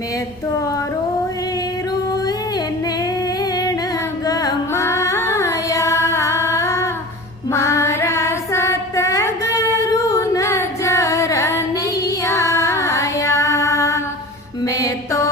મેં તો રોએ રોએ નેણ ગમાયા, મારા સતગુરુ નજર નહીં આયા. મેં તો